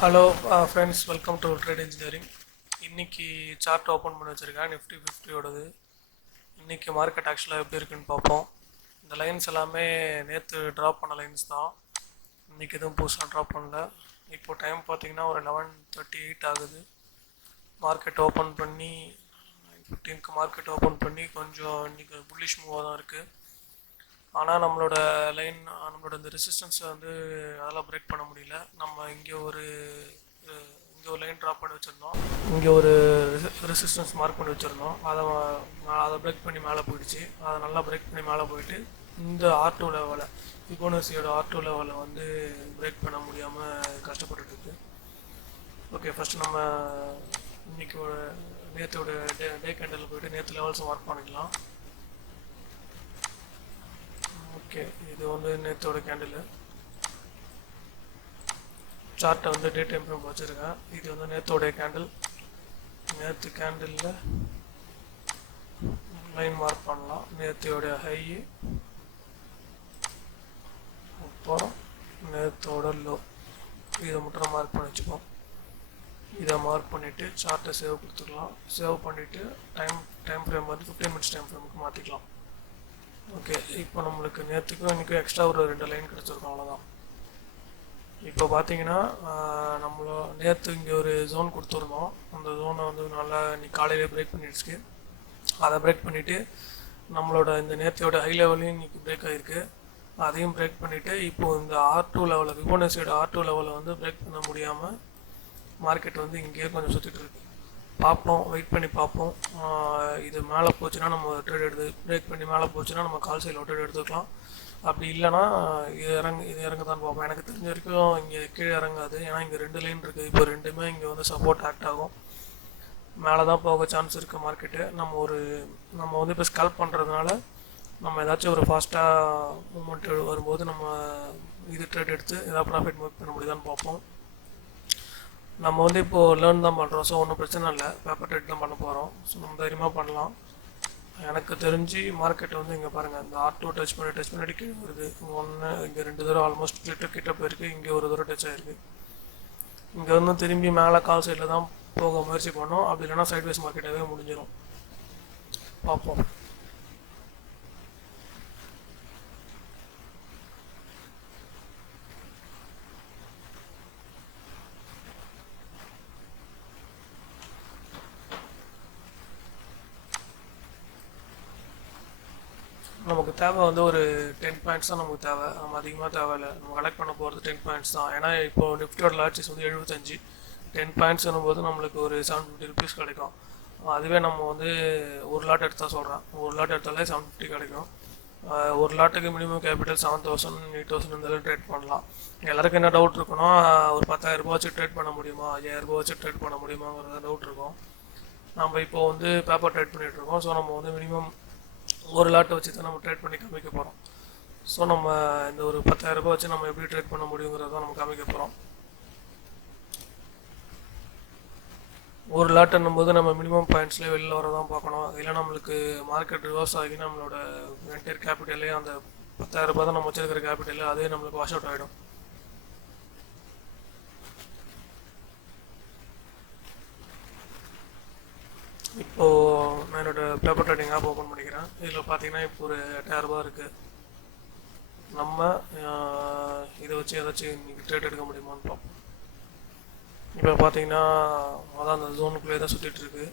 Hello friends, welcome to trade engineering. இன்றைக்கி chart open பண்ணி வச்சுருக்கேன், நிஃப்டி 50யோடது. இன்றைக்கி மார்க்கெட் ஆக்சுவலாக எப்படி இருக்குன்னு பார்ப்போம். இந்த லைன்ஸ் எல்லாமே நேற்று ட்ராப் பண்ண லைன்ஸ் தான். இன்றைக்கி எதுவும் புதுசாக ட்ராப் பண்ணல. இப்போது டைம் பார்த்திங்கன்னா ஒரு 11:38 ஆகுது. மார்க்கெட் ஓப்பன் பண்ணி 15க்கு மார்க்கெட் ஓப்பன் பண்ணி கொஞ்சம் இன்றைக்கி புல்லிஷ் மூவாக தான் இருக்குது. ஆனால் நம்மளோட இந்த ரெசிஸ்டன்ஸை வந்து அதெல்லாம் பிரேக் பண்ண முடியல. நம்ம இங்கே ஒரு லைன் ட்ராப் பண்ணி வச்சுருந்தோம், இங்கே ஒரு ரெசிஸ்டன்ஸ் மார்க் பண்ணி வச்சுருந்தோம். அதை பிரேக் பண்ணி மேலே போயிடுச்சு. அதை நல்லா பிரேக் பண்ணி மேலே போயிட்டு இந்த R2 லெவலை, ஃபிபோனசியோட R2 லெவலை வந்து பிரேக் பண்ண முடியாமல் கஷ்டப்பட்டுருக்கு. ஓகே, ஃபஸ்ட்டு நம்ம இன்றைக்கி நேற்றோட டே கேண்டலில் போய்ட்டு நேற்று லெவல்ஸை மார்க் பண்ணிக்கலாம். ஓகே, இது வந்து நேற்றோட கேண்டில். சார்ட்டை வந்து டே டைம் ஃப்ரேம் வச்சுருக்கேன். இது வந்து நேற்றோடைய கேண்டில். நேற்று கேண்டிலில் லைன் மார்க் பண்ணலாம். நேற்றோடைய ஹை, அப்புறம் நேற்றோட லோ, இதை மட்டும் மார்க் பண்ணி வச்சுப்போம். இதை மார்க் பண்ணிவிட்டு சார்ட்டை சேவ் கொடுத்துக்கலாம். சேவ் பண்ணிவிட்டு டைம் ஃப்ரேம் வந்து 15 மினிட்ஸ் டைம் ஃப்ரேமுக்கு மாற்றிக்கலாம். ஓகே, இப்போ நம்மளுக்கு நேற்றுக்கும் இன்றைக்கும் எக்ஸ்ட்ரா ஒரு 2 லைன் கிடச்சிருக்கோம், அவ்வளோதான். இப்போ பார்த்தீங்கன்னா நேற்று இங்கே ஒரு ஜோன் கொடுத்துருந்தோம். அந்த ஜோனை வந்து நல்லா இன்னைக்கு காலையிலே பிரேக் பண்ணிடுச்சு. அதை பிரேக் பண்ணிவிட்டு நம்மளோட இந்த நேற்றையோட ஹை லெவலையும் இன்றைக்கி பிரேக் ஆகிருக்கு. அதையும் பிரேக் பண்ணிவிட்டு இப்போது இந்த R2 லெவலில், ஃபிபோனசியோட R2 லெவலில் வந்து பிரேக் பண்ண முடியாமல் மார்க்கெட் வந்து இங்கேயே கொஞ்சம் சுற்றிட்டு இருக்கு. பார்ப்போம், வெயிட் பண்ணி பார்ப்போம். இது மேலே போச்சுன்னா நம்ம ட்ரேட் பிரேக் பண்ணி மேலே போச்சுன்னா நம்ம கால் சைடில் ட்ரேட் எடுத்துக்கலாம். அப்படி இல்லைனா இது இறங்க தான் பார்ப்போம். எனக்கு தெரிஞ்ச வரைக்கும் இங்கே கீழே இறங்காது, ஏன்னா இங்கே 2 லைன் இருக்குது. இப்போ ரெண்டுமே இங்கே வந்து சப்போர்ட் ஆக்ட் ஆகும். மேலே தான் போக சான்ஸ் இருக்குது மார்க்கெட்டு. நம்ம வந்து இப்போ ஸ்கேல்ப் பண்ணுறதுனால நம்ம ஏதாச்சும் ஒரு ஃபாஸ்ட்டாக மூமெண்ட் வரும்போது நம்ம இது ட்ரேட் எடுத்து ஏதாவது ப்ராஃபிட் மேக் பண்ண முடியுதான்னு பார்ப்போம். நம்ம வந்து இப்போது லேர்ன் தான் பண்ணுறோம், ஸோ ஒன்றும் பிரச்சனை இல்லை. பேப்பர் ட்ரேட் தான் பண்ண போகிறோம், ஸோ நம்ம தைரியமாக பண்ணலாம். எனக்கு தெரிஞ்சு மார்க்கெட் வந்து இங்கே பாருங்கள், இந்த R2 டச் பண்ணிட்டு கீழே வருது. இங்கே 2 தடவை ஆல்மோஸ்ட் கிட்ட போயிருக்கு. இங்கே ஒரு தடவை டச் ஆகிருக்கு. இங்கே வந்து திரும்பி மேலே கால் சைடில் தான் போக முயற்சி பண்ணோம். அப்படி இல்லைனா சைட்வேஸ் மார்க்கெட்டாகவே முடிஞ்சிடும். பார்ப்போம். நமக்கு தேவை வந்து ஒரு 10 பாயிண்ட்ஸ் தான் நமக்கு தேவை. நம்ம அதிகமாக தேவையில்லை. நம்ம கலெக்ட் பண்ண போகிறது 10 பாயிண்ட்ஸ் தான். ஏன்னா இப்போது நிஃப்டியோட லாட்சஸ் வந்து 75. 10 பாயிண்ட்ஸ் வரும்போது நம்மளுக்கு ஒரு 750 ருபீஸ் கிடைக்கும். அதுவே நம்ம வந்து ஒரு லாட் எடுத்தால் சொல்கிறேன், ஒரு லாட் எடுத்தாலே 750 கிடைக்கும். ஒரு லாட்டுக்கு மினிமம் கேபிட்டல் 7000 8000 இருந்தாலும் ட்ரேட் பண்ணலாம். எல்லாருக்கும் என்ன டவுட் இருக்குன்னா, ஒரு 10,000 ரூபா வச்சு ட்ரேட் பண்ண முடியுமா, 5000 ரூபா வச்சு ட்ரேட் பண்ண முடியுமாங்கிறத டவுட் இருக்கும். நம்ம இப்போ வந்து பேப்பர் ட்ரேட் பண்ணிகிட்ருக்கோம். ஸோ நம்ம வந்து மினிமம் ஒரு லாட்டை வச்சு தான் நம்ம ட்ரேட் பண்ணி காமிக்க போகிறோம். ஸோ நம்ம இந்த ஒரு 10,000 ரூபா வச்சு நம்ம எப்படி ட்ரேட் பண்ண முடியுங்கிறத நம்ம காமிக்க போகிறோம். ஒரு லாட்டுன்னும் போது நம்ம மினிமம் பாயிண்ட்ஸ்லேயே வெளியில் வர தான் பார்க்கணும். இல்லை நம்மளுக்கு மார்க்கெட் ரிவர்ஸ் ஆகி நம்மளோட என்டையர் கேபிட்டலே, அந்த 10,000 ரூபா தான் நம்ம வச்சிருக்கிற கேபிட்டலே, அதே நம்மளுக்கு வாஷ் அவுட் ஆகிடும். இப்போது நான் என்னோடய பேப்பர் ட்ரேடிங் ஆப் ஓப்பன் பண்ணிக்கிறேன். இதில் பார்த்தீங்கன்னா இப்போ ஒரு 8,000 ரூபா இருக்குது. நம்ம இதை வச்சு ஏதாச்சும் இன்றைக்கி ட்ரேட் எடுக்க முடியுமான்னு பார்ப்போம். இப்போ பார்த்தீங்கன்னா அதான் அந்த ஜோனுக்குள்ளே தான் சுற்றிட்டுருக்கு.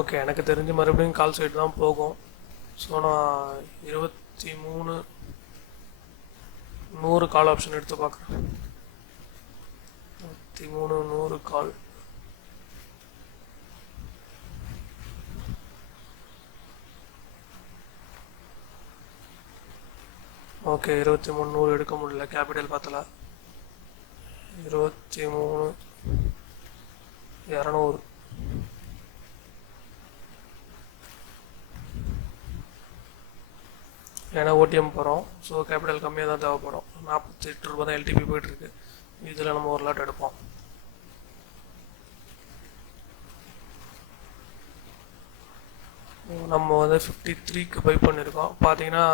ஓகே, எனக்கு தெரிஞ்ச மறுபடியும் கால் சைடு தான் போகும். ஸோ நான் 23 கால் ஆப்ஷன் எடுத்து பார்க்குறேன். 23 கால். ஓகே, 23 எடுக்க முடியல, கேபிட்டல் பார்த்தல. 23,200. ஏன்னா ஓடிஎம் போகிறோம், ஸோ கேபிட்டல் கம்மியாக தான் தேவைப்படும். 48 ரூபா தான் எல்டிபி போய்ட்டுருக்கு. இதில் நம்ம ஒரு லாட் எடுப்போம். நம்ம வந்து 53க்கு பை பண்ணியிருக்கோம். பார்த்தீங்கன்னா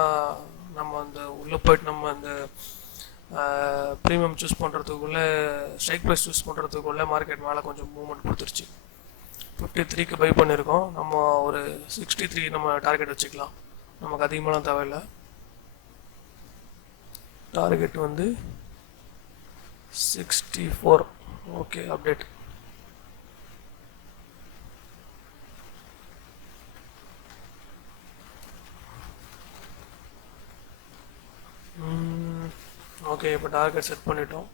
நம்ம அந்த உள்ளே போயிட்டு நம்ம அந்த ப்ரீமியம் சூஸ் பண்ணுறதுக்குள்ளே ஸ்ட்ரைக் ப்ரைஸ் சூஸ் பண்ணுறதுக்குள்ளே மார்க்கெட் மேலே கொஞ்சம் மூவ்மெண்ட் கொடுத்துருச்சு. 53க்கு பை பண்ணியிருக்கோம். நம்ம ஒரு 63 நம்ம டார்கெட் வச்சுக்கலாம். நமக்கு அதிகமாகலாம் தேவையில்லை. டார்கெட் வந்து 64. Okay, update. ஓகே, இப்போ டார்கெட் செட் பண்ணிட்டோம்.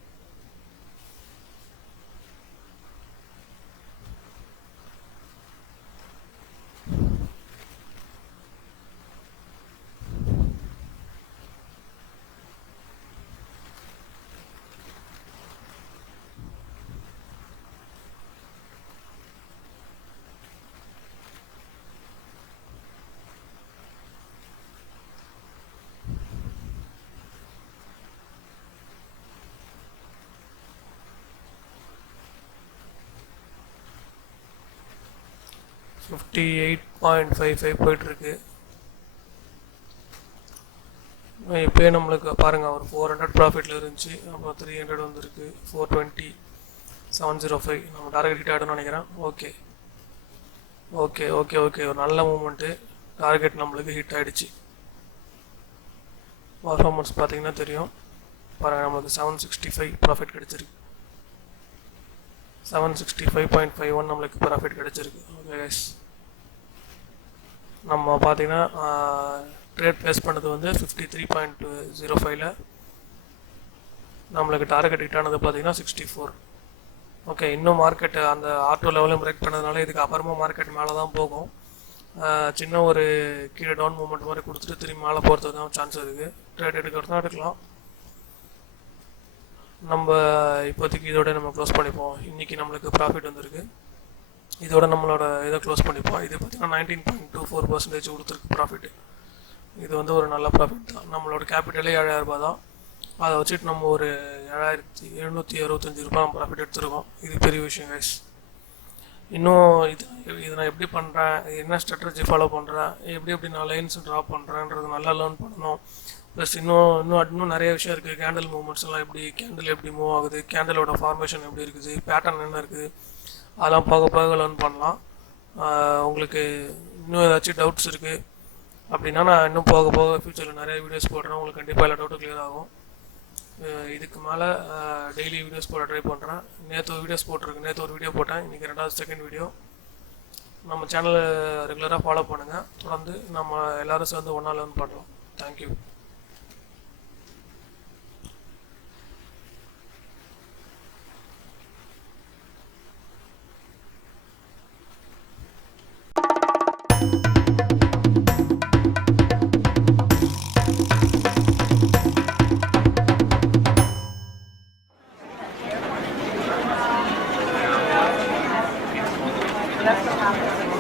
$58.55 போயிட்டுருக்கு. இப்போயே நம்மளுக்கு பாருங்கள், ஒரு 400 ப்ராஃபிட்டில் இருந்துச்சு. அப்புறம் 300 வந்துருக்கு, 420, 705. நம்ம டார்கெட் ஹிட் ஆகிடும்னு நினைக்கிறேன். ஓகே ஓகே ஓகே ஓகே ஒரு நல்ல மூமெண்ட்டு. டார்கெட் நம்மளுக்கு ஹிட் ஆகிடுச்சு. பர்ஃபார்மன்ஸ் பார்த்தீங்கன்னா தெரியும். பாருங்கள், நம்மளுக்கு 765 ப்ராஃபிட் கிடச்சிருக்கு. 765.51 நம்மளுக்கு ப்ராஃபிட் கிடச்சிருக்கு. ஓகே கைஸ், நம்ம பார்த்தீங்கன்னா ட்ரேட் ப்ளேஸ் பண்ணது வந்து 53.05ல். நம்மளுக்கு டார்கெட் ஹிட் ஆனது பார்த்தீங்கன்னா 64. ஓகே, இன்னும் மார்க்கெட்டு அந்த ஆட்டோ லெவலும் பிரேக் பண்ணதுனால இதுக்கு அப்புறமா மார்க்கெட் மேலே தான் போகும். சின்ன ஒரு கீழே டவுன் மூமெண்ட் மாதிரி கொடுத்துட்டு திரும்பி மேலே போகிறதுக்கு தான் சான்ஸ் இருக்குது. ட்ரேட் எடுக்கிறதுனா எடுக்கலாம். நம்ம இப்போதைக்கு இதோட நம்ம க்ளோஸ் பண்ணிப்போம். இன்றைக்கி நம்மளுக்கு ப்ராஃபிட் வந்திருக்கு. இதோட நம்மளோட இதை க்ளோஸ் பண்ணிப்போம். இது பார்த்திங்கன்னா 19.24% கொடுத்துருக்கு ப்ராஃபிட்டு. இது வந்து ஒரு நல்ல ப்ராஃபிட் தான். நம்மளோட கேபிட்டலே 7000 ரூபா தான். அதை வச்சுட்டு நம்ம ஒரு 7765 ரூபா நம்ம ப்ராஃபிட் எடுத்துருக்கோம். இது பெரிய விஷயம் கைஸ். இன்னும் இது நான் எப்படி பண்ணுறேன், என்ன ஸ்ட்ராட்டஜி ஃபாலோ பண்ணுறேன், எப்படி நான் லைன்ஸ் ட்ராப் பண்ணுறேன்றது நல்லா லேர்ன் பண்ணணும். ப்ளஸ் இன்னும் நிறைய விஷயம் இருக்குது. கேண்டில் மூவ்மெண்ட்ஸ் எல்லாம் கேண்டில் எப்படி மூவ் ஆகுது, கேண்டிலோட ஃபார்மேஷன் எப்படி இருக்குது, பேட்டர்ன் என்ன இருக்குது, அதெல்லாம் போக லேர்ன் பண்ணலாம். உங்களுக்கு இன்னும் ஏதாச்சும் டவுட்ஸ் இருக்குது அப்படின்னா நான் இன்னும் போக ஃப்யூச்சரில் நிறைய வீடியோஸ் போடுறேன். உங்களுக்கு கண்டிப்பாக எல்லா டவுட்டும் கிளியர் ஆகும். இதுக்கு மேலே டெய்லி வீடியோஸ் போட ட்ரை பண்ணுறேன். நேற்று வீடியோஸ் போட்டிருக்கு. நேற்று ஒரு வீடியோ போட்டேன். இன்றைக்கி 2வது செகண்ட் வீடியோ. நம்ம சேனலை ரெகுலராக ஃபாலோ பண்ணுங்கள். தொடர்ந்து நம்ம எல்லோரும் சேர்ந்து ஒன்றா லேர்ன் பண்ணலாம். தேங்க்யூ. That's what happens.